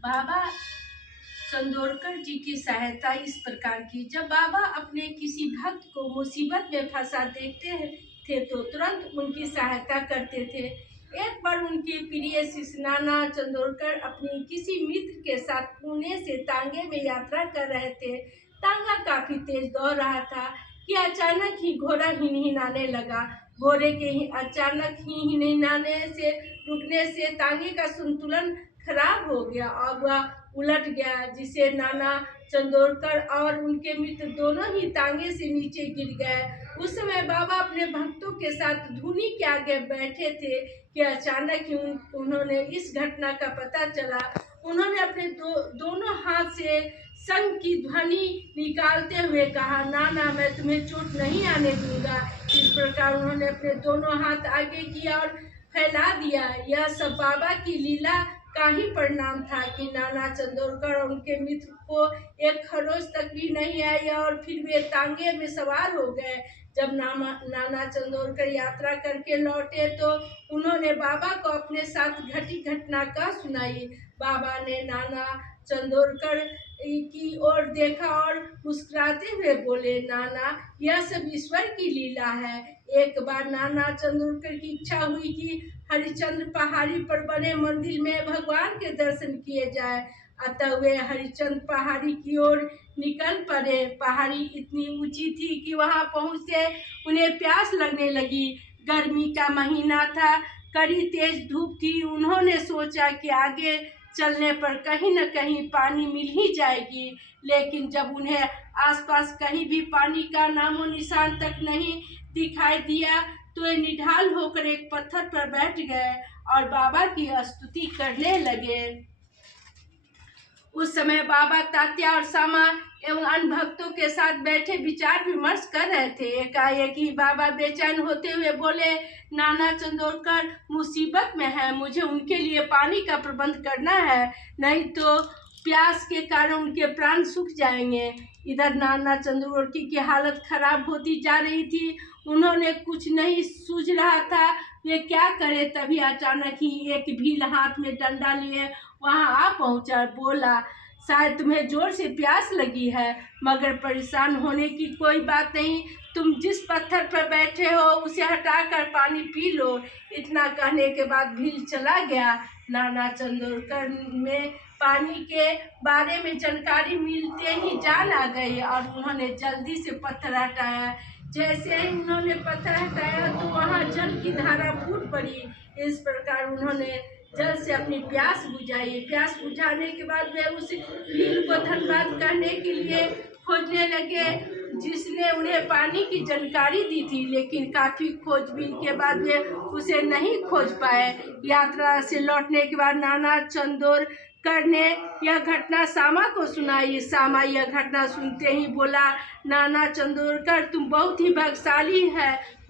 बाबा चंदोरकर जी की सहायता इस प्रकार की। जब बाबा अपने किसी भक्त को मुसीबत में फंसा देखते थे तो तुरंत उनकी सहायता करते थे। एक बार उनके प्रिय शिष्य नाना चंदोरकर अपनी किसी मित्र के साथ पुणे से तांगे में यात्रा कर रहे थे। तांगा काफी तेज दौड़ रहा था कि अचानक ही घोड़ा हिनहिनाने लगा। घोड़े के ही अचानक ही हिनहिनाने से रुकने से तांगे का संतुलन खराब हो गया और वह उलट गया, जिसे नाना चंदोरकर और उनके मित्र दोनों ही तांगे से नीचे गिर गए। उस समय बाबा अपने भक्तों के साथ धूनी के आगे बैठे थे कि अचानक ही उन्होंने इस घटना का पता चला। उन्होंने अपने दोनों हाथ से संग की ध्वनि निकालते हुए कहा, नाना मैं तुम्हें चोट नहीं आने दूंगा। इस प्रकार उन्होंने अपने दोनों हाथ आगे किया और फैला दिया। यह सब बाबा की लीला का ही परिणाम था कि नाना चंदोरकर और उनके मित्र को एक खरोच तक भी नहीं आई और फिर वे तांगे में सवार हो गए। जब नाना चंदोरकर यात्रा करके लौटे तो उन्होंने बाबा को अपने साथ घटी घटना का सुनाई। बाबा ने नाना चंदोरकर की ओर देखा और मुस्कुराते हुए बोले, नाना यह सब ईश्वर की लीला है। एक बार नाना चंदोरकर की इच्छा हुई कि हरिश्चंद्र पहाड़ी पर बने मंदिर में भगवान के दर्शन किए जाए। अतः वे हरिश्चंद्र पहाड़ी की ओर निकल पड़े। पहाड़ी इतनी ऊंची थी कि वहां पहुंचते उन्हें प्यास लगने लगी। गर्मी का महीना था, कड़ी तेज धूप थी। उन्होंने सोचा कि आगे चलने पर कहीं न कहीं पानी मिल ही जाएगी, लेकिन जब उन्हें आसपास कहीं भी पानी का नामो निशान तक नहीं दिखाई दिया तो वे निढाल होकर एक पत्थर पर बैठ गए और बाबा की स्तुति करने लगे। उस समय बाबा तात्या और सामा एवं अन्य भक्तों के साथ बैठे विचार विमर्श कर रहे थे। एकाएक ही बाबा बेचैन होते हुए बोले, नाना चंदोरकर मुसीबत में है, मुझे उनके लिए पानी का प्रबंध करना है, नहीं तो प्यास के कारण उनके प्राण सूख जाएंगे। इधर नाना चंदोरकर की हालत खराब होती जा रही थी। उन्होंने कुछ नहीं सूझ रहा था वे क्या करें। तभी अचानक ही एक भील हाथ में डंडा लिए वहां आ पहुंचा। बोला, शायद तुम्हें जोर से प्यास लगी है, मगर परेशान होने की कोई बात नहीं। तुम जिस पत्थर पर बैठे हो उसे हटाकर पानी पी लो। इतना कहने के बाद भील चला गया। नाना चंदोरकर में पानी के बारे में जानकारी मिलते ही जान आ गई और उन्होंने जल्दी से पत्थर हटाया। जैसे ही उन्होंने पत्थर हटाया तो वहां जल की धारा फूट पड़ी। इस प्रकार उन्होंने जल से अपनी प्यास बुझाई। प्यास बुझाने के बाद वे उस भील को धन्यवाद करने के लिए खोजने लगे जिसने उन्हें पानी की जानकारी दी थी, लेकिन काफी खोजबीन के बाद वे उसे नहीं खोज पाए। यात्रा से लौटने के बाद नाना चंदोरकर ने यह घटना सामा को सुनाई। सामा यह घटना सुनते ही बोला, नाना चंदोरकर तुम बहुत ही भाग्यशाली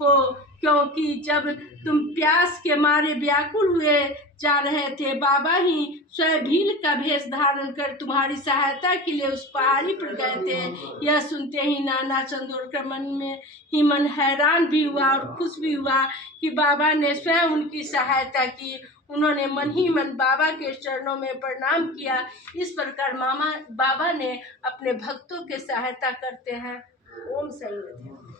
हो, क्योंकि जब तुम प्यास के मारे व्याकुल हुए जा रहे थे, बाबा ही स्वयं भील का भेष धारण कर तुम्हारी सहायता के लिए उस पहाड़ी पर गए थे। यह सुनते ही नाना चंदोरकर मन में ही मन हैरान भी हुआ और खुश भी हुआ कि बाबा ने स्वयं उनकी सहायता की। उन्होंने मन ही मन बाबा के चरणों में प्रणाम किया। इस प्रकार बाबा ने अपने भक्तों की सहायता करते हैं। ओम सही।